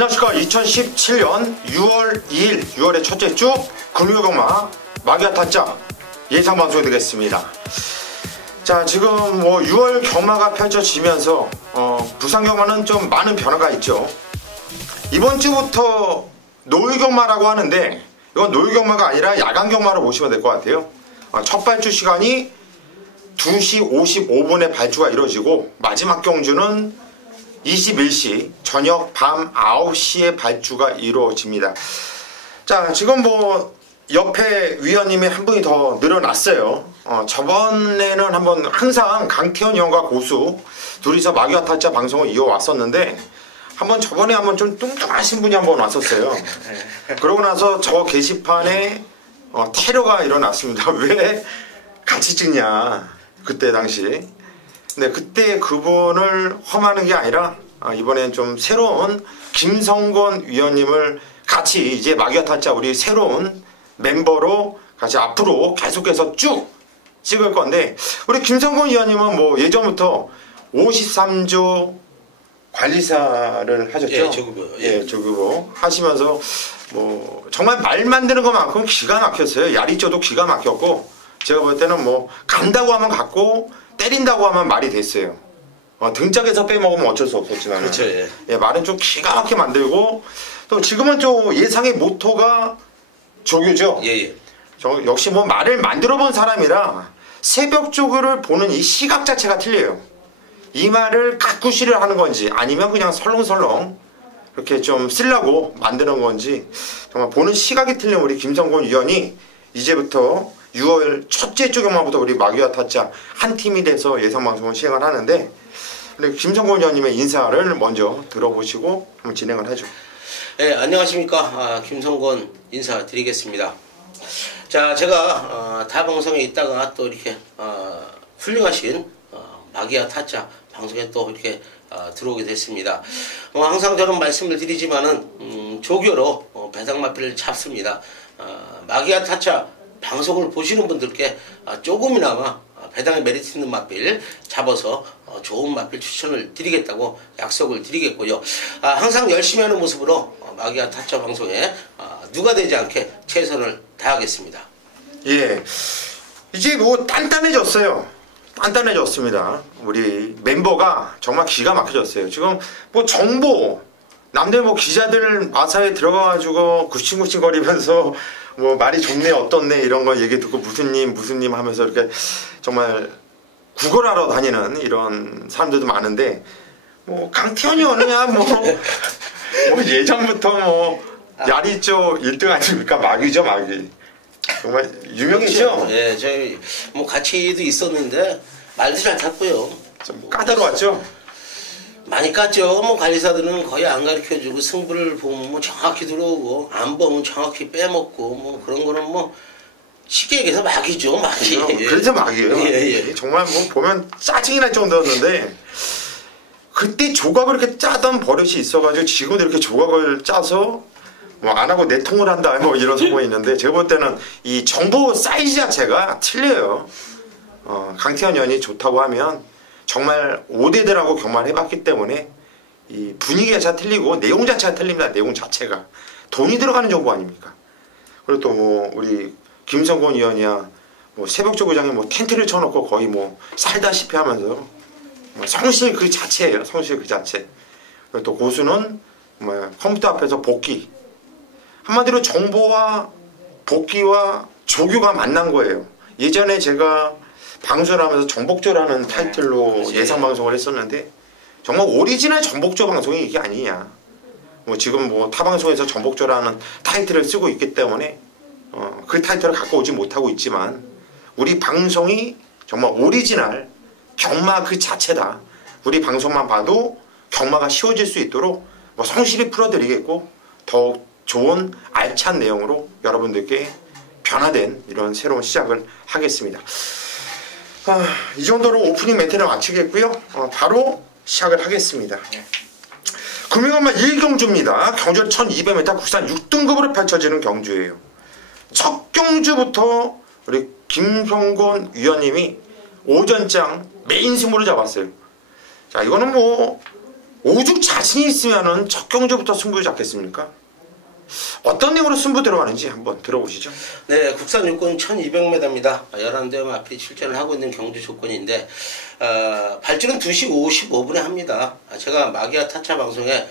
안녕하십니까. 2017년 6월 2일 6월의 첫째 주 금요경마 마기아 타짜 예상방송이 되겠습니다. 자, 지금 6월 경마가 펼쳐지면서 부산 경마는 좀 많은 변화가 있죠. 이번 주부터 노을 경마라고 하는데 이건 노을 경마가 아니라 야간 경마로 보시면 될 것 같아요. 첫 발주 시간이 2시 55분에 발주가 이루어지고 마지막 경주는 21시 저녁 밤 9시에 발주가 이루어집니다. 자, 지금 옆에 위원님이 한 분이 더 늘어났어요. 저번에는 한번 항상 강태현 위원과 고수 둘이서 마기아 타짜 방송을 이어왔었는데 저번에 한번 좀 뚱뚱하신 분이 한번 왔었어요. 그러고 나서 저 게시판에 테러가 일어났습니다. 왜 같이 찍냐, 그때 당시. 근데 그때 그분을 험하는 게 아니라 이번엔 좀 새로운 김성곤 위원님을 같이 이제 마기아 타짜 우리 새로운 멤버로 같이 앞으로 계속해서 쭉 찍을 건데, 우리 김성곤 위원님은 예전부터 53조 관리사를 하셨죠? 예, 조규보. 예, 조규보 하시면서 정말 말 만드는 것만큼 기가 막혔어요. 야리조도 기가 막혔고, 제가 볼 때는 간다고 하면 갔고 때린다고 하면 말이 됐어요. 등짝에서 빼먹으면 어쩔 수 없었지만, 그렇죠. 예, 말은 좀 기가 막히게 만들고, 또 지금은 좀 예상의 모토가 조교죠. 예. 역시 말을 만들어 본 사람이라 새벽 조교를 보는 이 시각 자체가 틀려요. 이 말을 가꾸시를 하는 건지 아니면 그냥 설렁설렁 이렇게 좀 쓰려고 만드는 건지 정말 보는 시각이 틀린 우리 김성곤 위원이 이제부터 6월 첫째 주 경마부터 우리 마기아 타짜 한 팀이 돼서 예상방송을 시행을 하는데, 김성곤 위원님의 인사를 먼저 들어보시고 한번 진행을 하죠. 네, 안녕하십니까. 김성곤 인사드리겠습니다. 자, 제가 타 방송에 있다가 또 이렇게 훌륭하신 마기아 타짜 방송에 또 이렇게 들어오게 됐습니다. 항상 저는 말씀을 드리지만은 조교로 배당마피를 잡습니다. 마기아 타짜 방송을 보시는 분들께 조금이나마 배당에 메리트 있는 마필 잡아서 좋은 마필 추천을 드리겠다고 약속을 드리겠고요. 항상 열심히 하는 모습으로 마기아 타짜 방송에 누가 되지 않게 최선을 다하겠습니다. 예, 이제 단단해졌어요. 단단해졌습니다. 우리 멤버가 정말 기가 막혀졌어요. 지금 정보, 남들 기자들 마사에 들어가가지고 굿싱굿싱 거리면서 말이 좋네 어떻네 이런 거 얘기 듣고 무슨 님 하면서 이렇게 정말 구걸하러 다니는 이런 사람들도 많은데, 강태현이 어느냐 예전부터 야리조 1등 아닙니까? 마귀죠, 마귀. 정말 유명했죠? 예, 저희 같이도 있었는데 말도 잘 탔고요. 좀 까다로웠죠? 많이 깠죠. 관리사들은 거의 안 가르쳐주고 승부를 보면 정확히 들어오고 안 보면 정확히 빼먹고 그런 거는 쉽게 얘기해서 마귀죠, 마귀. 그래서 마귀예요. 예. 정말 보면 짜증이 날 정도였는데, 그때 조각을 이렇게 짜던 버릇이 있어가지고 지금도 이렇게 조각을 짜서 안 하고 내통을 한다 이런 소문이 있는데, 제가 볼 때는 이 정보 사이즈 자체가 틀려요. 강태현 의원이 좋다고 하면 정말 5대들하고 경마를 해봤기 때문에 이 분위기가 잘 틀리고 내용 자체가 틀립니다. 내용 자체가 돈이 들어가는 정보 아닙니까? 그리고 또 우리 김성곤 의원이야 새벽 조교장에 텐트를 쳐놓고 거의 살다시피 하면서 성실 그 자체예요. 성실 그 자체. 그리고 또 고수는 컴퓨터 앞에서 복귀, 한마디로 정보와 복귀와 조교가 만난 거예요. 예전에 제가 방송을 하면서 정복조라는 타이틀로 예상방송을 했었는데, 정말 오리지널 정복조 방송이 이게 아니냐. 지금 타 방송에서 정복조라는 타이틀을 쓰고 있기 때문에 그 타이틀을 갖고 오지 못하고 있지만, 우리 방송이 정말 오리지널 경마 그 자체다. 우리 방송만 봐도 경마가 쉬워질 수 있도록 성실히 풀어드리겠고, 더욱 좋은 알찬 내용으로 여러분들께 변화된 이런 새로운 시작을 하겠습니다. 이 정도로 오프닝 멘트를 마치겠고요. 바로 시작을 하겠습니다. 금요경마 1경주입니다. 경주 1200m 국산 6등급으로 펼쳐지는 경주예요. 첫 경주부터 우리 김성곤 위원님이 오전장 메인 승부를 잡았어요. 자, 이거는 오죽 자신이 있으면은 첫 경주부터 승부 잡겠습니까? 어떤 내용으로 승부 들어가는지 한번 들어보시죠. 네, 국산 육군 1200m입니다. 11대 마필이 출전을 하고 있는 경주 조건인데 발주는 2시 55분에 합니다. 제가 마기아 타짜 방송에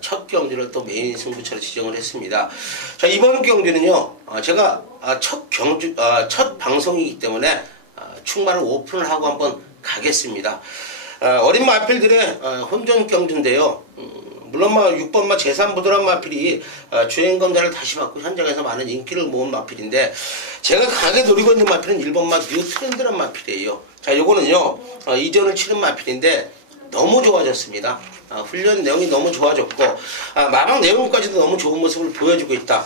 첫 경주를 또 메인 승부처로 지정을 했습니다. 자, 이번 경주는요, 제가 첫 방송이기 때문에 충만을 오픈을 하고 한번 가겠습니다. 어린 마필들의 혼전 경주인데요. 물론 6번마 제3부드러운 마필이 주행검사를 다시 받고 현장에서 많은 인기를 모은 마필인데, 제가 강하게 노리고 있는 마필은 1번마 뉴트렌드란 마필이에요. 자, 요거는요, 이전을 치른 마필인데 너무 좋아졌습니다. 훈련 내용이 너무 좋아졌고, 마방 내용까지도 너무 좋은 모습을 보여주고 있다.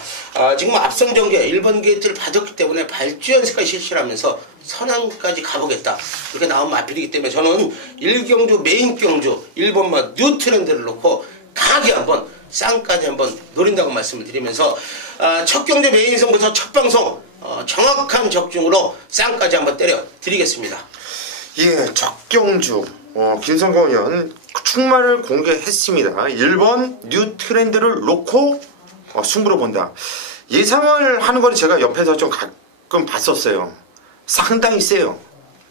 지금 앞선 경기에 1번 게이트를 받았기 때문에 발주 연습까지 실시를 하면서 선항까지 가보겠다, 이렇게 나온 마필이기 때문에 저는 1경주 메인 경주 1번마 뉴트렌드를 놓고 강하게 한번 쌍까지 한번 노린다고 말씀을 드리면서 첫 경주 메인 승부터 첫 방송 정확한 적중으로 쌍까지 한번 때려 드리겠습니다. 예, 첫 경주 김성곤 의원 충마를 공개했습니다. 1번 뉴 트렌드를 놓고 승부를 본다. 예상을 하는 걸 제가 옆에서 좀 가끔 봤었어요. 상당히 세요.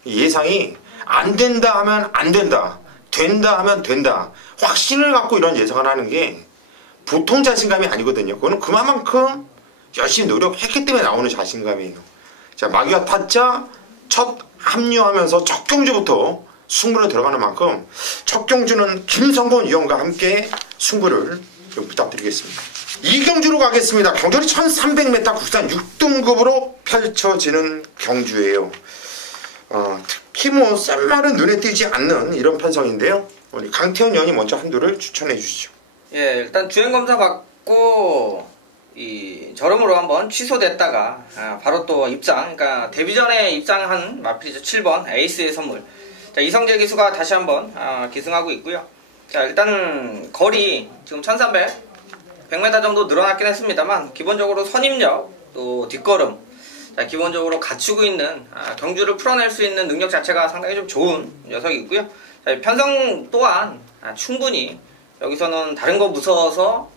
예상이 안 된다 하면 안 된다, 된다 하면 된다, 확신을 갖고 이런 예상을 하는 게 보통 자신감이 아니거든요. 그거는 그만큼 열심히 노력했기 때문에 나오는 자신감이에요. 자, 마기아 타짜 첫 합류하면서 첫 경주부터 승부를 들어가는 만큼 첫 경주는 김성곤 위원과 함께 승부를 좀 부탁드리겠습니다. 2경주로 가겠습니다. 경주는 1300m 국산 6등급으로 펼쳐지는 경주예요. 특히 쌀말은 눈에 띄지 않는 이런 편성인데요. 우리 강태현 위원이 먼저 한두를 추천해 주시죠. 예, 일단 주행검사 받고 저름으로 한번 취소됐다가 바로 또 입상, 그러니까 데뷔 전에 입상한 마필이죠. 7번 에이스의 선물. 자, 이성재 기수가 다시 한번 기승하고 있고요. 자, 일단 거리 지금 1300, 100m 정도 늘어났긴 했습니다만 기본적으로 선입력, 또 뒷걸음, 자, 기본적으로 갖추고 있는 경주를 풀어낼 수 있는 능력 자체가 상당히 좀 좋은 녀석이 있고요. 자, 편성 또한 충분히 여기서는 다른 거 무서워서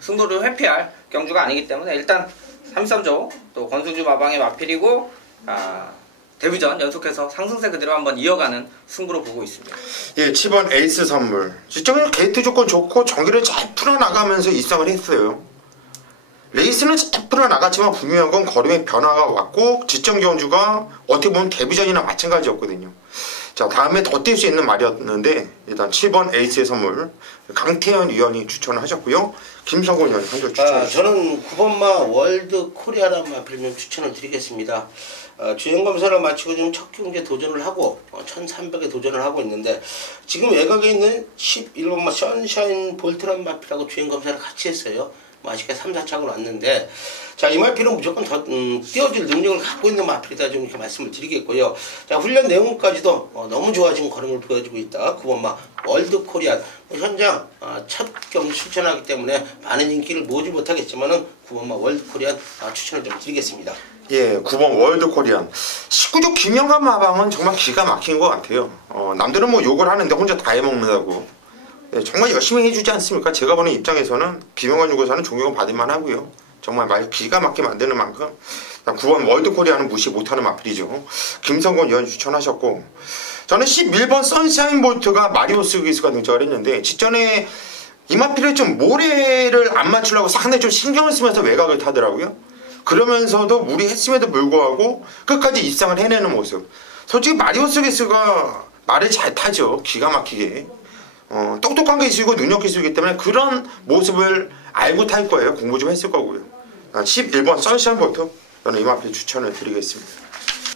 승부를 회피할 경주가 아니기 때문에 일단 33조 또 권수주 마방의 마필이고 데뷔전 연속해서 상승세 그대로 한번 이어가는 승부로 보고 있습니다. 예, 7번 에이스 선물. 실적으로 게이트 조건 좋고 전기를 잘 풀어나가면서 입상을 했어요. 레이스는 잘 풀어나갔지만 분명한 건 걸음의 변화가 왔고 지점 경주가 어떻게 보면 데뷔전이나 마찬가지였거든요. 자, 다음에 더 뛸 수 있는 말이었는데 일단 7번 에이스의 선물 강태현 위원이 추천을 하셨고요. 김성곤 위원이 한줄 추천을 저는 9번마 월드 코리아란 마필을 추천을 드리겠습니다. 주행검사를 마치고 지금 첫 경기에 도전을 하고 1300에 도전을 하고 있는데, 지금 외곽에 있는 11번마 선샤인 볼트란 마필하고 주행검사를 같이 했어요. 아쉽게 3, 4착으로 왔는데, 자, 이 마필은 무조건 더 띄워줄 능력을 갖고 있는 마필이다, 좀 이렇게 말씀을 드리겠고요. 자, 훈련 내용까지도 너무 좋아진 걸음을 보여주고 있다. 9번마 월드 코리안 현장 첫 경기 출전하기 때문에 많은 인기를 모으지 못하겠지만은 9번마 월드 코리안 추천을 좀 드리겠습니다. 예, 9번 월드 코리안 19조 김영감 마방은 정말 기가 막힌 것 같아요. 남들은 뭐 욕을 하는데 혼자 다 해먹는다고. 예, 정말 열심히 해주지 않습니까? 제가 보는 입장에서는 김영관 유고사는 존경을 받을만 하고요. 정말 말 기가 막히게 만드는 만큼 9번 월드 코리아는 무시 못하는 마필이죠. 김성곤 위원 추천하셨고, 저는 11번 선샤인 볼트가 마리오스 기수가 등장을 했는데, 직전에 이 마필을 좀 모래를 안 맞추려고 상당히 좀 신경을 쓰면서 외곽을 타더라고요. 그러면서도 무리했음에도 불구하고 끝까지 입상을 해내는 모습. 솔직히 마리오스 기수가 말을 잘 타죠. 기가 막히게. 똑똑한 기술이고 능력 기술이기 때문에 그런 모습을 알고 탈 거예요. 공부 좀 했을 거고요. 11번 선샤인 볼트 저는 이 마필 추천을 드리겠습니다.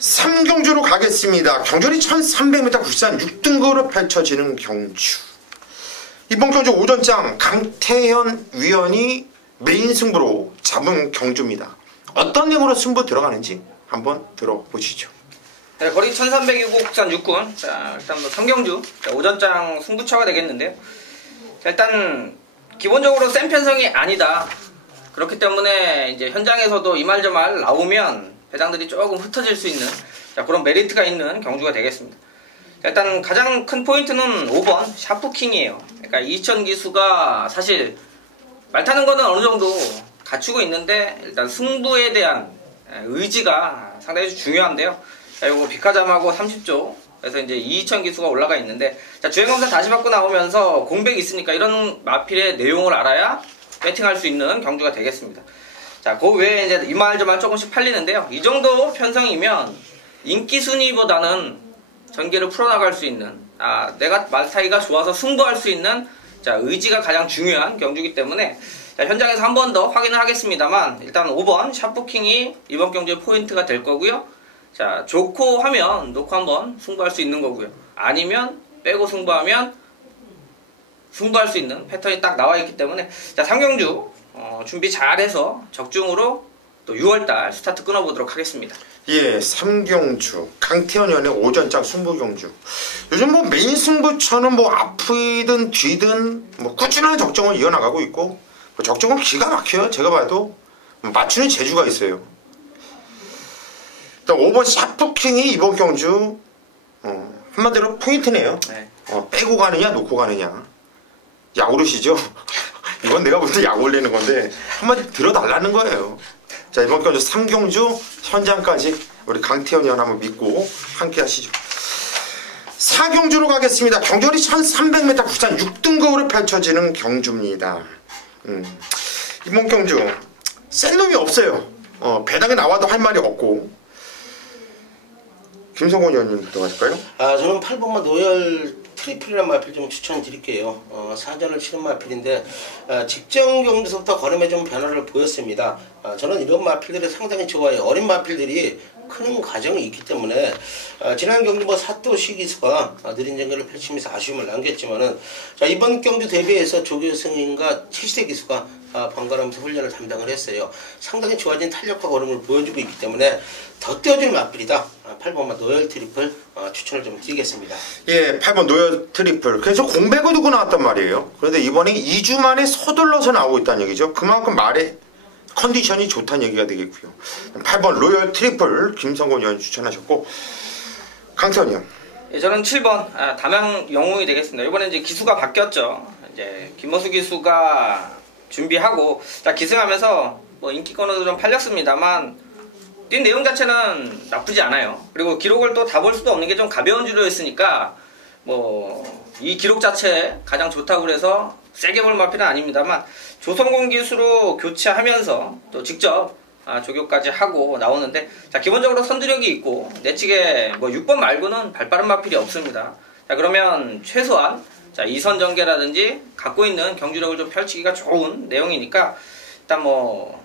3경주로 가겠습니다. 경주는 1300m 국산 6등급으로 펼쳐지는 경주. 이번 경주 오전장 강태현 위원이 메인 승부로 잡은 경주입니다. 어떤 내용으로 승부 들어가는지 한번 들어보시죠. 네, 거리 1300이고 국산 6군. 자, 일단 뭐 3경주 오전장 승부처가 되겠는데요. 자, 일단 기본적으로 센 편성이 아니다. 그렇기 때문에 이제 현장에서도 이 말 저 말 나오면 배당들이 조금 흩어질 수 있는 그런 메리트가 있는 경주가 되겠습니다. 자, 일단 가장 큰 포인트는 5번 샤프킹이에요. 그러니까 이천 기수가 사실 말 타는 거는 어느 정도 갖추고 있는데 일단 승부에 대한 의지가 상당히 중요한데요. 자, 요거 비카잠하고 30조. 그래서 이제 이천 기수가 올라가 있는데, 자, 주행검사 다시 받고 나오면서 공백이 있으니까 이런 마필의 내용을 알아야 배팅할 수 있는 경주가 되겠습니다. 자, 그 외에 이제 이말저말 조금씩 팔리는데요. 이 정도 편성이면 인기 순위보다는 전개를 풀어나갈 수 있는, 내가 말타이가 좋아서 승부할 수 있는, 자, 의지가 가장 중요한 경주이기 때문에, 자, 현장에서 한 번 더 확인을 하겠습니다만, 일단 5번 샤프킹이 이번 경주의 포인트가 될 거고요. 자, 좋고 하면 놓고 한번 승부할 수 있는 거고요. 아니면 빼고 승부하면 승부할 수 있는 패턴이 딱 나와 있기 때문에, 자, 3경주 준비 잘해서 적중으로 또 6월달 스타트 끊어보도록 하겠습니다. 예, 3경주 강태현연의 오전장 승부경주. 요즘 뭐 메인 승부처는 뭐 앞이든 뒤든 뭐 꾸준한 적정을 이어나가고 있고, 뭐 적정은 기가 막혀요. 제가 봐도 맞추는 재주가 있어요. 일단 5번 샤프킹이 이번 경주 한마디로 포인트네요. 네. 빼고 가느냐 놓고 가느냐. 약 오르시죠? 이건 내가 볼 때 약 올리는 건데 한마디 들어달라는 거예요. 자, 이번 경주 3경주 현장까지 우리 강태현이 한번 믿고 함께 하시죠. 4경주로 가겠습니다. 경주리 1300m 부산 6등급으로 펼쳐지는 경주입니다. 이번 경주 센 놈이 없어요. 배당에 나와도 할 말이 없고. 김성곤 의원님부터 가실까요? 저는 8번만 노열 트리플이라는 마필 좀 추천드릴게요. 사전을 치른 마필인데 직전 경주서부터 걸음에 좀 변화를 보였습니다. 저는 이런 마필들을 상당히 좋아해요. 어린 마필들이 크는 과정이 있기 때문에 지난 경주 뭐 사토시 기수가 느린 전개를 펼치면서 아쉬움을 남겼지만은, 자, 이번 경주 대비해서 조교승인과 7세 기수가 번갈아가면서 훈련을 담당을 했어요. 상당히 좋아진 탄력과 걸음을 보여주고 있기 때문에 더 뛰어줄 마필이다. 8번만 노열 트리플 추천을 좀 드리겠습니다. 예, 8번 노열 트리플. 그래서 공백을 두고 나왔단 말이에요. 그런데 이번에 2주 만에 서둘러서 나오고 있다는 얘기죠. 그만큼 말에 컨디션이 좋다는 얘기가 되겠고요. 8번 로열 트리플 김성곤 의원 추천하셨고, 강태현 의원. 예, 저는 7번 담양 영웅이 되겠습니다. 이번에 이제 기수가 바뀌었죠. 이제 김모수 기수가 준비하고, 자, 기승하면서 뭐 인기권으로 좀 팔렸습니다만 뛴 내용 자체는 나쁘지 않아요. 그리고 기록을 또 다 볼 수도 없는 게 좀 가벼운 주로였으니까 뭐 이 기록 자체 가장 좋다고 그래서 세게 볼 마필은 아닙니다만, 조선공 기수로 교체하면서 또 직접 조교까지 하고 나오는데, 자, 기본적으로 선두력이 있고 내측에 뭐 6번 말고는 발빠른 마필이 없습니다. 자, 그러면 최소한, 자, 2선 전개라든지 갖고 있는 경주력을 좀 펼치기가 좋은 내용이니까 일단 뭐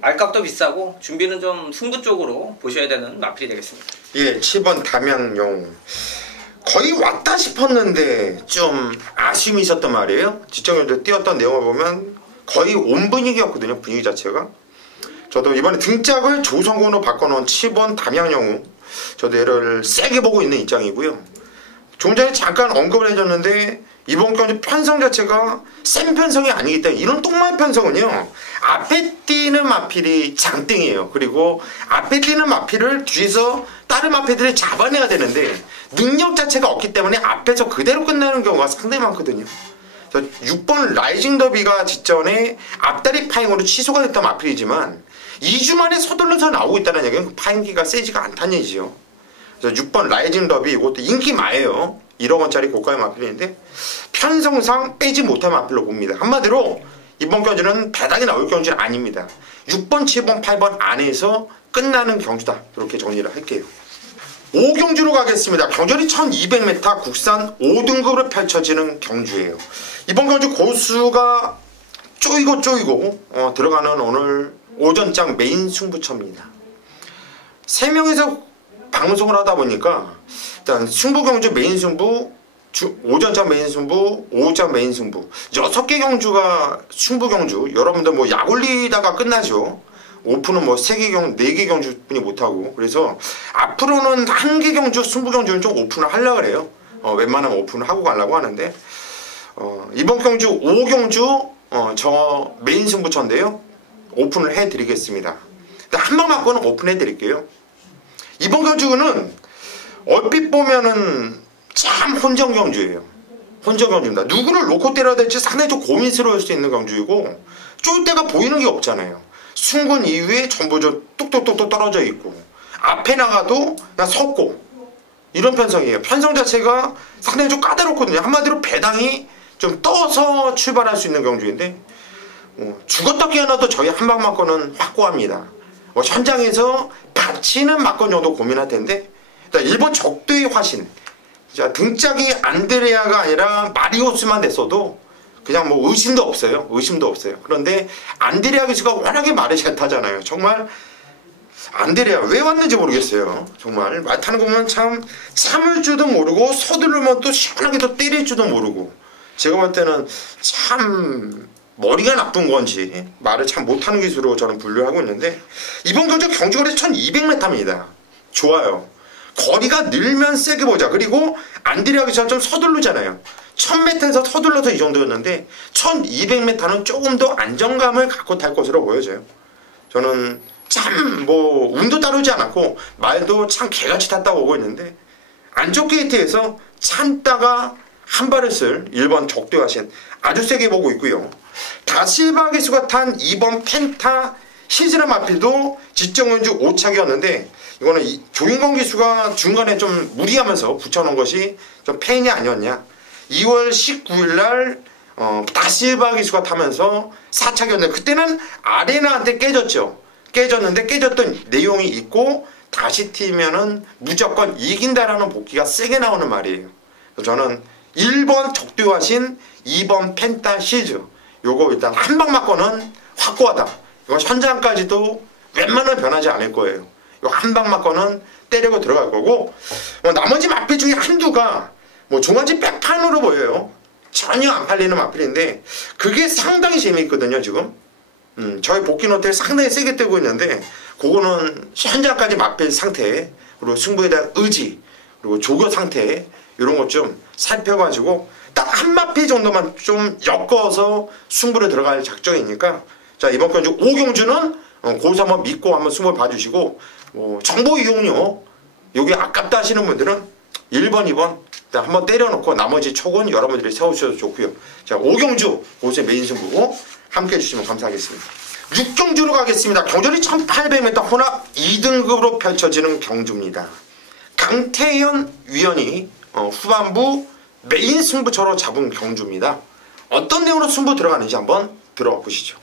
말값도 비싸고 준비는 좀 승부 쪽으로 보셔야 되는 마필이 되겠습니다. 예, 7번 담양용. 거의 왔다 싶었는데 좀 아쉬움이 있었단 말이에요. 지정현도 뛰었던 내용을 보면 거의 온 분위기였거든요. 분위기 자체가. 저도 이번에 등짝을 조성곤으로 바꿔놓은 7번 담양영웅, 저도 얘를 세게 보고 있는 입장이고요. 좀 전에 잠깐 언급을 해줬는데 이번 경주 편성 자체가 센 편성이 아니기 때문에, 이런 똥말 편성은요, 앞에 뛰는 마필이 장땡이에요. 그리고 앞에 뛰는 마필을 뒤에서 다른 마필들이 잡아내야 되는데 능력 자체가 없기 때문에 앞에서 그대로 끝나는 경우가 상당히 많거든요. 6번 라이징 더비가 직전에 앞다리 파행으로 취소가 됐던 마필이지만 2주 만에 서둘러서 나오고 있다는 얘기는 그 파행기가 세지가 않다는 얘기죠. 그래서 6번 라이징 더비, 이것도 인기 많아요. 1억 원짜리 고가의 마필인데 편성상 빼지 못할 마필로 봅니다. 한마디로 이번 경주는 배당이 나올 경주는 아닙니다. 6번, 7번, 8번 안에서 끝나는 경주다. 이렇게 정리를 할게요. 5경주로 가겠습니다. 경주리 1200m 국산 5등급으로 펼쳐지는 경주예요. 이번 경주 고수가 쪼이고 들어가는 오늘 오전장 메인 승부처입니다. 3명이서 방송을 하다 보니까 일단 승부경주 메인 승부, 오전장 메인 승부, 오후장 메인 승부, 6개 경주가 승부경주. 여러분들 뭐 약 올리다가 끝나죠. 오픈은 뭐 3개 경주, 4개 경주뿐이 못하고. 그래서 앞으로는 1개 경주, 승부경주는 좀 오픈을 하려고 그래요. 웬만하면 오픈을 하고 가려고 하는데, 이번 경주 5경주 저 메인 승부처인데요, 오픈을 해드리겠습니다. 한 방 맞고는 오픈해 드릴게요. 이번 경주는 얼핏 보면은 참 혼전경주예요. 혼전경주입니다. 누구를 놓고 때려야 될지 상당히 좀 고민스러울 수 있는 경주이고 쫄 때가 보이는 게 없잖아요. 순군 이후에 전부 좀 뚝뚝뚝뚝 떨어져 있고 앞에 나가도 그냥 섰고 이런 편성이에요. 편성 자체가 상당히 좀 까다롭거든요. 한마디로 배당이 좀 떠서 출발할 수 있는 경주인데 죽었다 깨어나도 저희 한방막건은 확고합니다. 현장에서 받치는 막건 정도 고민할 텐데 일본 적도의 화신 자, 등짝이 안드레아가 아니라 마리오스만 됐어도 그냥 뭐 의심도 없어요. 의심도 없어요. 그런데 안드레아 기수가 워낙에 말을 잘 타잖아요. 정말 안드레아 왜 왔는지 모르겠어요. 정말 말 타는 거 보면 참 참을 줄도 모르고 서두르면 또 시원하게 또 때릴 줄도 모르고 제가 볼 때는 참 머리가 나쁜 건지 말을 참 못하는 기수로 저는 분류하고 있는데 이번 경주 경주거리 1200m입니다. 좋아요. 거리가 늘면 세게 보자. 그리고 안드레아 기수는 좀 서두르잖아요. 1000m에서 서둘러서 이 정도였는데 1200m는 조금 더 안정감을 갖고 탈 것으로 보여져요. 저는 참 뭐 운도 따르지 않았고 말도 참 개같이 탔다고 보고 있는데 안쪽 게이트에서 참다가 한 발을 쓸 1번 적도의 화신 아주 세게 보고 있고요. 다실바 기수가 탄 2번 펜타 시즈라 마필도 직전운주 5착이었는데 이거는 조인권 기수가 중간에 좀 무리하면서 붙여놓은 것이 좀 페인이 아니었냐. 2월 19일날 다실바 기수가 타면서 4착이었는데 그때는 아레나한테 깨졌는데 깨졌던 내용이 있고 다시 튀면은 무조건 이긴다라는 복귀가 세게 나오는 말이에요. 저는 1번 적도의 화신 2번 펜타 시즈 요거 일단 한방 맞고는 확고하다. 이거 현장까지도 웬만하면 변하지 않을 거예요. 이거 한방 맞고는 때리고 들어갈 거고 나머지 마필 중에 한두가 뭐 종아지 백판으로 보여요. 전혀 안 팔리는 마필인데 그게 상당히 재미있거든요. 지금 저희 복귀 노트에 상당히 세게 뜨고 있는데 그거는 현장까지 마필 상태 그리고 승부에 대한 의지 그리고 조교 상태 이런 것 좀 살펴가지고 딱 한 마필 정도만 좀 엮어서 승부를 들어갈 작정이니까 자 이번 경주 5경주는 고수 한번 믿고 한번 승부를 봐주시고 정보 이용료 여기 아깝다 하시는 분들은 1번 2번 한번 때려놓고 나머지 촉은 여러분들이 세우셔도 좋고요. 자 5경주 고수의 메인 승부 함께 해주시면 감사하겠습니다. 6경주로 가겠습니다. 경주는 1800m 혼합 2등급으로 펼쳐지는 경주입니다. 강태현 위원이 후반부 메인 승부처로 잡은 경주입니다. 어떤 내용으로 승부 들어가는지 한번 들어보시죠.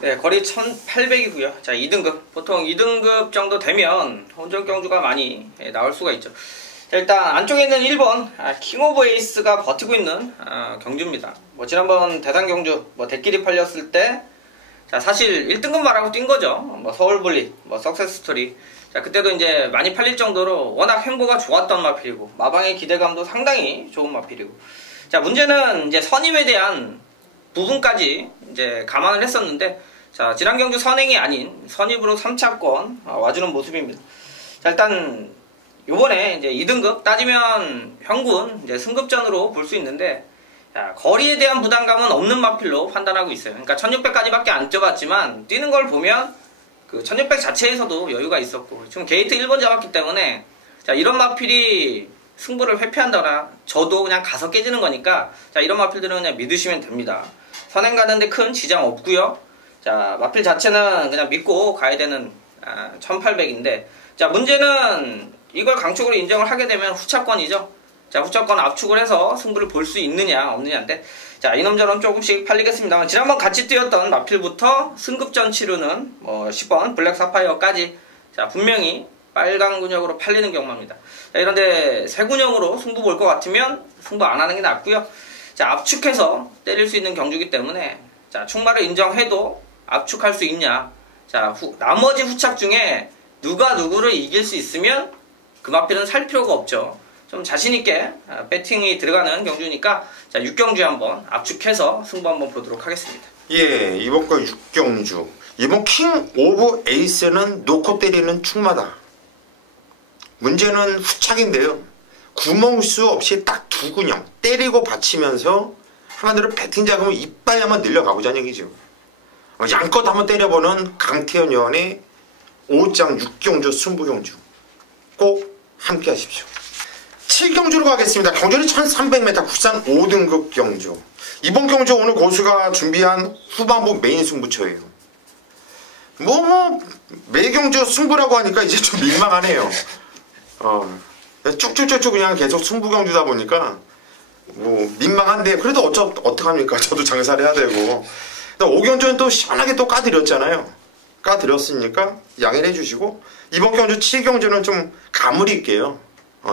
네, 거리 1800이고요. 자, 2등급. 보통 2등급 정도 되면 혼전 경주가 많이 나올 수가 있죠. 자, 일단 안쪽에 있는 1번 킹 오브 에이스가 버티고 있는 경주입니다. 지난번 대상 경주 대끼리 팔렸을 때 자, 사실 1등급 말하고 뛴 거죠. 서울블리, 석세스 스토리. 자, 그때도 이제 많이 팔릴 정도로 워낙 행보가 좋았던 마필이고 마방의 기대감도 상당히 좋은 마필이고 자, 문제는 이제 선임에 대한 부분까지 이제 감안을 했었는데 자, 지난 경주 선행이 아닌 선입으로 3차권 와주는 모습입니다. 자, 일단 요번에 이제 2등급 따지면 평군 이제 승급전으로 볼 수 있는데 자, 거리에 대한 부담감은 없는 마필로 판단하고 있어요. 그러니까 1600까지밖에 안 뛰어봤지만 뛰는 걸 보면 그 1600 자체에서도 여유가 있었고 지금 게이트 1번 잡았기 때문에 자, 이런 마필이 승부를 회피한다거나 저도 그냥 가서 깨지는 거니까 자, 이런 마필들은 그냥 믿으시면 됩니다. 선행 가는데 큰 지장 없고요. 자, 마필 자체는 그냥 믿고 가야 되는 1800인데 자, 문제는 이걸 강축으로 인정을 하게 되면 후차권이죠. 자, 후차권 압축을 해서 승부를 볼 수 있느냐 없느냐인데 자, 이놈저놈 조금씩 팔리겠습니다만 지난번 같이 뛰었던 마필부터 승급전 치르는 10번 블랙 사파이어까지 자, 분명히 빨간 군역으로 팔리는 경우입니다. 자, 이런데 새 군역으로 승부 볼 것 같으면 승부 안 하는 게 낫고요. 자, 압축해서 때릴 수 있는 경주기 때문에 자, 충마를 인정해도 압축할 수 있냐. 자, 나머지 후착 중에 누가 누구를 이길 수 있으면 그 마필은 살 필요가 없죠. 좀 자신있게 배팅이 들어가는 경주니까 자, 6경주에 한번 압축해서 승부 한번 보도록 하겠습니다. 예, 이번 거 6경주 이번 킹 오브 에이스는 놓고 때리는 충마다. 문제는 후착인데요. 구멍수 없이 딱 두 근형 때리고 받치면서 한마디로 배팅 자금을 이빨 한번 늘려가보자는 얘기죠. 양껏 한번 때려보는 강태현 의원의 5장 6경주 승부경주 꼭 함께 하십시오. 7경주로 가겠습니다. 경주는 1300m 국산 5등급 경주. 이번 경주 오늘 고수가 준비한 후반부 메인 승부처예요. 매 경주 승부라고 하니까 이제 좀 민망하네요. 쭉쭉쭉쭉 그냥 계속 승부 경주다 보니까 민망한데 그래도 어떡합니까? 저도 장사를 해야 되고. 5경주는 또 시원하게 또 까드렸잖아요. 까드렸으니까 양해를 해주시고, 이번 경주 7경주는 좀 가물이 있게요.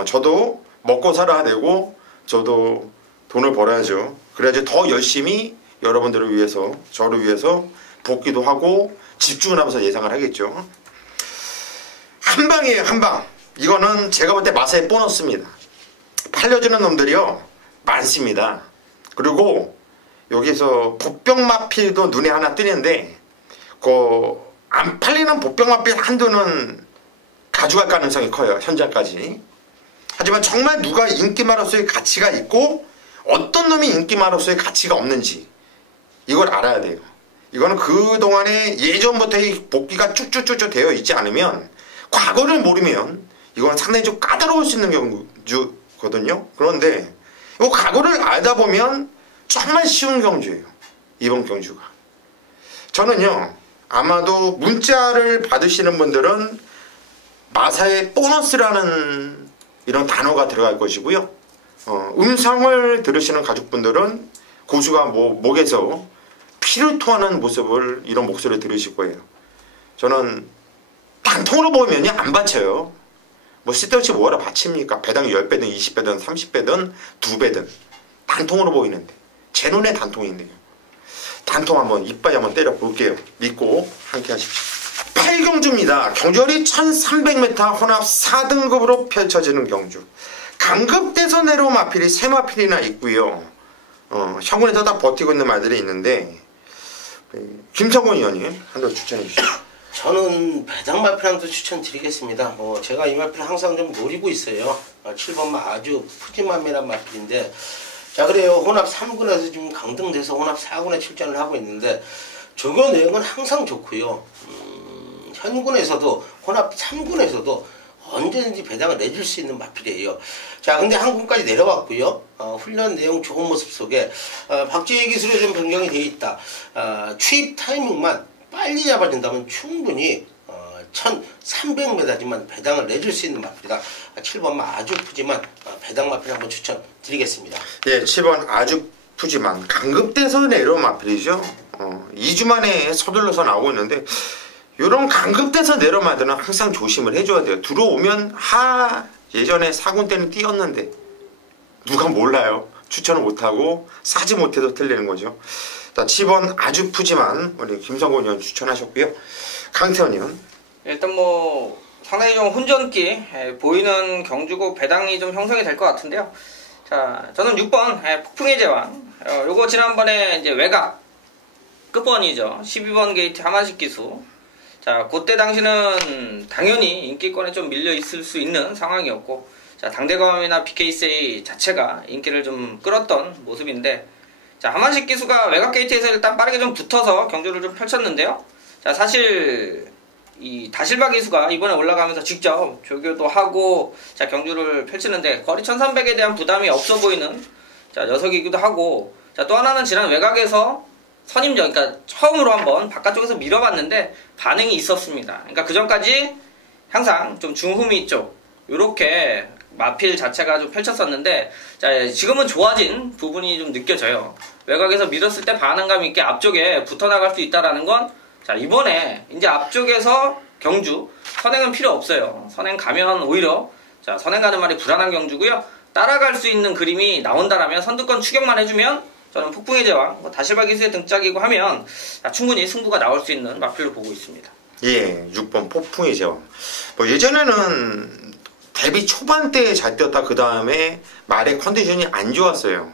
저도 먹고 살아야 되고 저도 돈을 벌어야죠. 그래야지 더 열심히 여러분들을 위해서, 저를 위해서 복귀도 하고 집중을 하면서 예상을 하겠죠. 한방이에요. 한방. 이거는 제가 볼 때 맛의 보너스입니다. 팔려주는 놈들이요 많습니다. 그리고 여기서 보병마필도 눈에 하나 뜨는데 안 팔리는 보병마필 한두는 가져갈 가능성이 커요. 현재까지. 하지만 정말 누가 인기마로서의 가치가 있고 어떤 놈이 인기마로서의 가치가 없는지 이걸 알아야 돼요. 이거는 그동안에 예전부터 복귀가 쭉쭉쭉쭉 되어 있지 않으면, 과거를 모르면 이건 상당히 좀 까다로울 수 있는 경주거든요. 그런데 이 과거를 알다 보면 정말 쉬운 경주예요. 이번 경주가. 저는요, 아마도 문자를 받으시는 분들은 마사의 보너스라는 이런 단어가 들어갈 것이고요. 음성을 들으시는 가족분들은 고수가 목에서 피를 토하는 모습을, 이런 목소리를 들으실 거예요. 저는 단통으로 보면 안 받쳐요. 쓸데없이 뭐하러 받칩니까? 배당이 10배든 20배든 30배든 2배든 단통으로 보이는데, 제 눈에 단통인데요. 단통 한번 이빨 한번 때려 볼게요. 믿고 함께 하십시오. 8경주입니다. 경주열이 1300m 혼합 4등급으로 펼쳐지는 경주. 강급대서 내려온 마필이 3마필이나 있고요. 현군에서 다 버티고 있는 말들이 있는데, 김성곤 의원님 한번 추천해 주시죠. 저는 배당 마필한테 추천드리겠습니다. 제가 이 마필 항상 좀 노리고 있어요. 7번마 아주 푸짐함이란 마필인데, 자, 그래요. 혼합 3군에서 지금 강등돼서 혼합 4군에 출전을 하고 있는데, 조교 내용은 항상 좋고요. 현군에서도 혼합 3군에서도 언제든지 배당을 내줄 수 있는 마필이에요. 자, 근데 한군까지 내려왔고요. 훈련 내용 좋은 모습 속에 박지혜 기술에 좀 변경이 되어 있다. 추입 타이밍만 빨리 잡아준다면 충분히 1300m지만 배당을 내줄 수 있는 마필이다. 7번만 아주 푸짐한 배당 마필 한번 추천드리겠습니다. 예, 7번 아주 푸짐한 강급대서 내려온 마필이죠. 2주 만에 서둘러서 나오고 있는데, 이런 강급대서 내려온 마필은 항상 조심을 해줘야 돼요. 들어오면 예전에 4군 때는 뛰었는데 누가 몰라요. 추천을 못하고 사지 못해도 틀리는 거죠. 자, 7번 아주 푸짐한 우리 김성곤 의원 추천하셨고요. 강태원 의원. 일단 상당히 좀 혼전기 보이는 경주고 배당이 좀 형성이 될 것 같은데요. 자, 저는 6번 폭풍의 제왕. 요거 지난번에 이제 외곽 끝번이죠. 12번 게이트 하만식 기수. 자, 그때 당시는 당연히 인기권에 좀 밀려 있을 수 있는 상황이었고, 자, 당대검이나 BKCA 자체가 인기를 좀 끌었던 모습인데, 자, 하만식 기수가 외곽 게이트에서 일단 빠르게 좀 붙어서 경주를 좀 펼쳤는데요. 자, 사실 이 다실바 기수가 이번에 올라가면서 직접 조교도 하고, 자, 경주를 펼치는데 거리 1300에 대한 부담이 없어 보이는 자, 녀석이기도 하고, 자, 또 하나는 지난 외곽에서 선임전, 그러니까 처음으로 한번 바깥쪽에서 밀어봤는데 반응이 있었습니다. 그러니까 그 전까지 항상 좀 중후미 쪽 요렇게 마필 자체가 좀 펼쳤었는데, 자, 지금은 좋아진 부분이 좀 느껴져요. 외곽에서 밀었을 때 반응감 있게 앞쪽에 붙어나갈 수 있다라는 건, 자, 이번에 이제 앞쪽에서 경주 선행은 필요 없어요. 선행 가면 오히려, 자, 선행 가는 말이 불안한 경주고요. 따라갈 수 있는 그림이 나온다라면 선두권 추격만 해주면 저는 폭풍의 제왕, 다실바 기수의 등짝이고 하면 충분히 승부가 나올 수 있는 마필로 보고 있습니다. 예, 6번 폭풍의 제왕. 예전에는 데뷔 초반 때 잘 뛰었다 그 다음에 말의 컨디션이 안 좋았어요.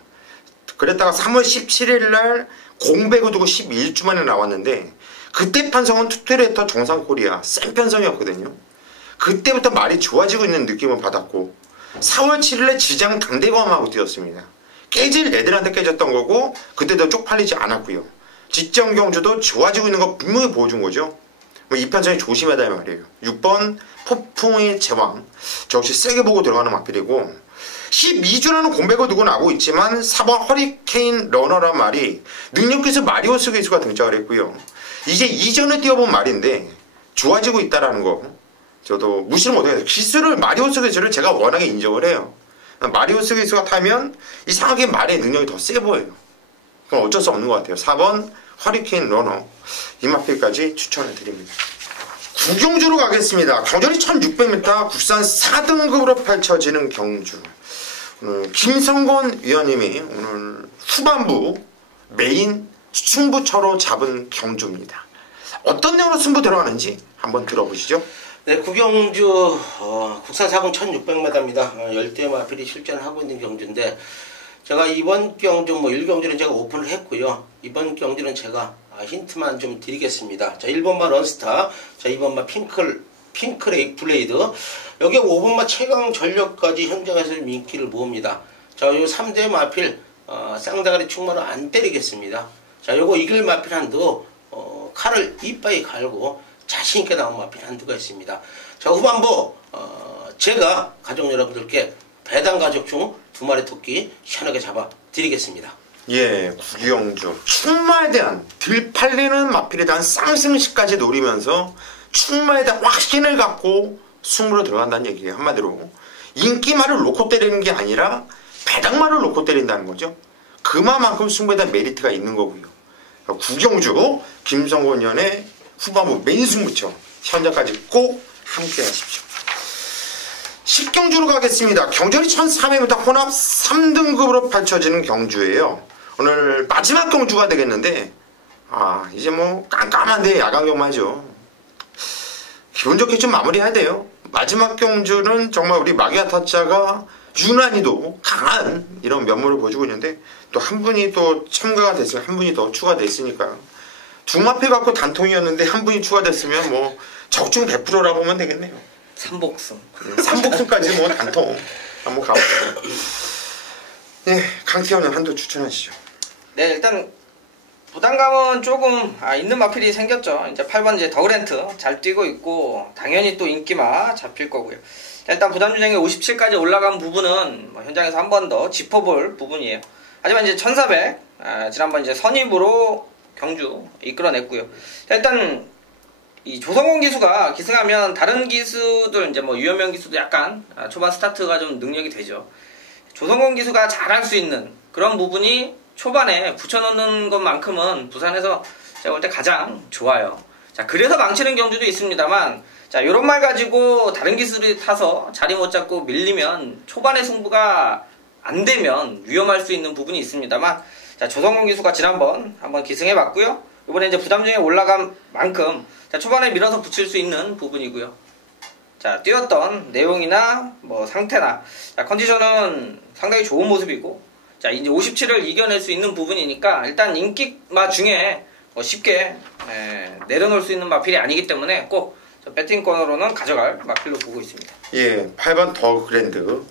그랬다가 3월 17일 날 공백을 두고 11주 만에 나왔는데, 그때 편성은 투트레터 정상코리아 센 편성이었거든요. 그때부터 말이 좋아지고 있는 느낌을 받았고, 4월 7일에 지장 당대검하고 뛰었습니다. 깨질 애들한테 깨졌던 거고, 그때도 쪽팔리지 않았고요. 직전 경주도 좋아지고 있는 거 분명히 보여준 거죠. 이 편성이 조심해야 될 말이에요. 6번 폭풍의 제왕. 저 역시 세게 보고 들어가는 마필이고, 12주라는 공백을 두고 나오고 있지만 4번 허리케인 러너란 말이 능력기수 마리오스 기수가 등장을 했고요. 이게 이전에 뛰어본 말인데 좋아지고 있다라는 거 저도 무시를 못해요. 기수를 마리오스 기수를 제가 워낙에 인정을 해요. 마리오스 기수가 타면 이상하게 말의 능력이 더 세 보여요. 그건 어쩔 수 없는 것 같아요. 4번 허리케인 러너 이마필까지 추천을 드립니다. 구경주로 가겠습니다. 경전이 1600m 국산 4등급으로 펼쳐지는 경주. 오늘 김성건 위원님이 오늘 후반부 메인 승부처로 잡은 경주입니다. 어떤 내용으로 승부 들어가는지 한번 들어보시죠. 네, 구경주 국산 4공 1600m입니다. 10대 마필이 출전을 하고 있는 경주인데 제가 이번 경주 1경주는 제가 오픈을 했고요. 이번 경주는 제가 힌트만 좀 드리겠습니다. 자, 1번마 런스타, 자, 2번마 핑크레이 블레이드, 여기 5번마 최강 전력까지 현장에서 인기를 모읍니다. 자, 요 3대 마필 쌍다가리 충만을 안 때리겠습니다. 자, 요거 이길 마필 한두 칼을 이빠이 갈고 자신있게 나온 마필 한두가 있습니다. 자, 후반부 제가 가족 여러분들께 배당 가족 중 2마리 토끼 시원하게 잡아 드리겠습니다. 예, 구경주 충마에 대한 들팔리는 마필에 대한 쌍승시까지 노리면서 충마에 대한 확신을 갖고 승부로 들어간다는 얘기예요. 한마디로 인기말을 놓고 때리는 게 아니라 배당말을 놓고 때린다는 거죠. 그만큼 승부에 대한 메리트가 있는 거고요. 구경주 김성곤 위원의 후반부 메인 승부처 현장까지 꼭 함께 하십시오. 10경주로 가겠습니다. 경전이 1400m 혼합 3등급으로 펼쳐지는 경주예요. 오늘 마지막 경주가 되겠는데 이제 뭐 깜깜한데 야광경만 하죠. 기분 좋게 좀 마무리해야 돼요. 마지막 경주는 정말 우리 마기아 타짜가 유난히도 강한 이런 면모를 보여주고 있는데 또 한 분이 또 첨가가 됐어요. 한 분이 더 추가됐으니까 두 마필 갖고 단통이었는데 한 분이 추가됐으면 뭐 적중 100%라고 보면 되겠네요. 삼복승. 삼복승까지 뭐 단통 한번 가보죠. 네, 강태현은 한도 추천하시죠. 네, 일단 부담감은 조금 있는 마필이 생겼죠. 이제 8번 이제 더그랜트 잘 뛰고 있고 당연히 또 인기마 잡힐 거고요. 일단 부담 주장이 57까지 올라간 부분은 현장에서 한 번 더 짚어볼 부분이에요. 하지만 이제 1400 지난번 이제 선입으로 경주 이끌어냈고요. 일단 이 조성곤 기수가 기승하면 다른 기수들 이제 뭐 유현명 기수도 약간 초반 스타트가 좀 능력이 되죠. 조성곤 기수가 잘할 수 있는 그런 부분이 초반에 붙여놓는 것만큼은 부산에서 제가 볼 때 가장 좋아요. 자, 그래서 망치는 경주도 있습니다만, 자, 요런 말 가지고 다른 기술이 타서 자리 못 잡고 밀리면 초반에 승부가 안 되면 위험할 수 있는 부분이 있습니다만, 자, 조성곤 기수가 지난번 한번 기승해봤고요. 이번에 이제 부담 중에 올라간 만큼, 자, 초반에 밀어서 붙일 수 있는 부분이고요. 자, 뛰었던 내용이나 뭐 상태나, 자, 컨디션은 상당히 좋은 모습이고, 자, 이제 57을 이겨낼 수 있는 부분이니까 일단 인기마 중에 쉽게 내려놓을 수 있는 마필이 아니기 때문에 꼭 배팅권으로는 가져갈 마필로 보고 있습니다. 예, 8번 더 그랜드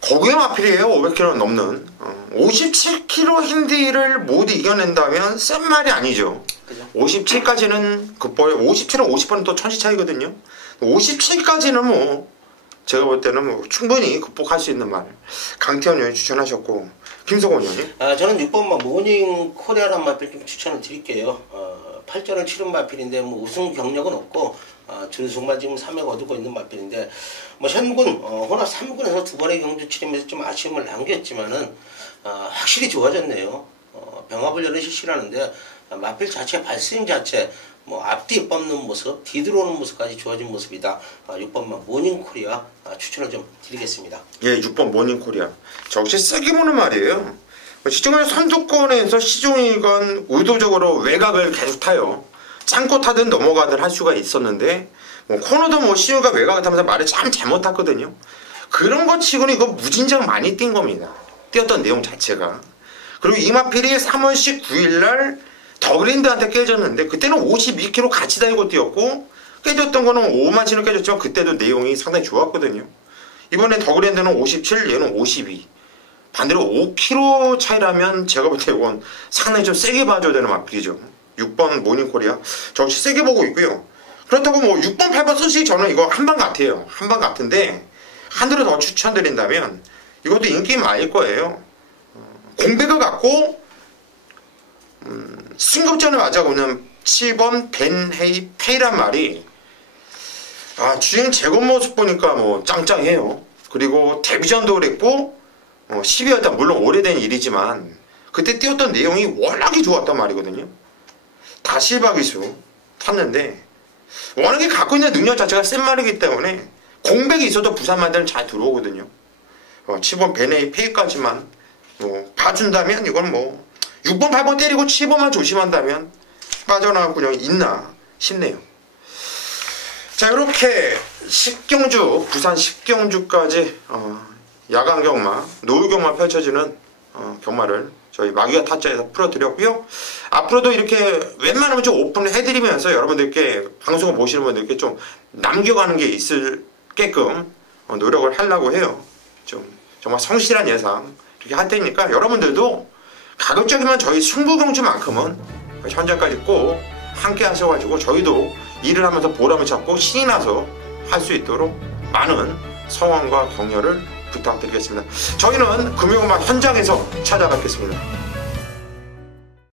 거기에 마필이에요. 500kg 넘는 57kg 힌디를 모두 이겨낸다면 센 말이 아니죠. 그죠? 57까지는 극복해. 57은 50번은 또 천시 차이거든요. 57까지는 뭐 제가 볼 때는 뭐 충분히 극복할 수 있는 말. 강태현 의원이 추천하셨고 김성곤 의원이? 저는 6번 모닝 코리아란 마필 좀 추천을 드릴게요. 8전을 치른 마필인데 뭐 우승 경력은 없고 준승만 지금 3회 거두고 있는 마필인데 뭐 현군 혼합 3군에서 2번의 경주 치르면서 좀 아쉬움을 남겼지만은 확실히 좋아졌네요. 병합훈련을 실시하는데 마필 자체 발스윙 자체 뭐 앞뒤 뻗는 모습, 뒤들어오는 모습까지 좋아진 모습이다. 6번만 모닝코리아 추천을 좀 드리겠습니다. 예, 6번 모닝코리아. 저 역시 세게 보는 말이에요. 시중에 선두권에서 시종이건 의도적으로 외곽을 계속 타요. 짱고 타든 넘어가든 할 수가 있었는데 뭐 코너도 뭐 시우가 외곽을 타면서 말을 참 잘못 탔거든요. 그런 것 치고는 이거 무진장 많이 뛴 겁니다. 뛰었던 내용 자체가. 그리고 이마필이 3월 19일날 더그랜드한테 깨졌는데 그때는 52km 같이 다니고 뛰었고 깨졌던 거는 5만치는 깨졌지만 그때도 내용이 상당히 좋았거든요. 이번엔 더그랜드는 57, 얘는 52. 반대로 5km 차이라면 제가 볼 때 이건 상당히 좀 세게 봐줘야 되는 마필이죠. 6번 모닝코리아 저 역시 세게 보고 있고요. 그렇다고 뭐 6번, 8번 솔직히 저는 이거 한방 같아요. 한방 같은데 한 대로 더 추천드린다면 이것도 인기 많을 거예요. 공백을 갖고 승급전을 맞아오는 7번 벤헤이 페이란 말이 주행 재건 모습 보니까 뭐 짱짱해요. 그리고 데뷔전도 그랬고 12월달 물론 오래된 일이지만 그때 뛰었던 내용이 워낙에 좋았단 말이거든요. 다실바 기수 탔는데 워낙에 갖고 있는 능력 자체가 센 말이기 때문에 공백이 있어도 부산만대는 잘 들어오거든요. 7번 벤헤이 페이까지만 뭐 봐준다면 이건 뭐 6번 8번 때리고 7번만 조심한다면 빠져나갈 군형이 있나 싶네요. 자, 이렇게 십경주 부산 십경주까지 야간 경마 노을 경마 펼쳐지는 경마를 저희 마기아 타짜에서 풀어드렸고요. 앞으로도 이렇게 웬만하면 좀 오픈을 해드리면서 여러분들께 방송을 보시는 분들께 좀 남겨가는 게 있을게끔 노력을 하려고 해요. 좀 정말 성실한 예상 이렇게 할 테니까 여러분들도 가급적이면 저희 승부경주만큼은 현장까지 꼭 함께 하셔가지고 저희도 일을 하면서 보람을 찾고 신이 나서 할 수 있도록 많은 성원과 격려를 부탁드리겠습니다. 저희는 금요일만 현장에서 찾아뵙겠습니다.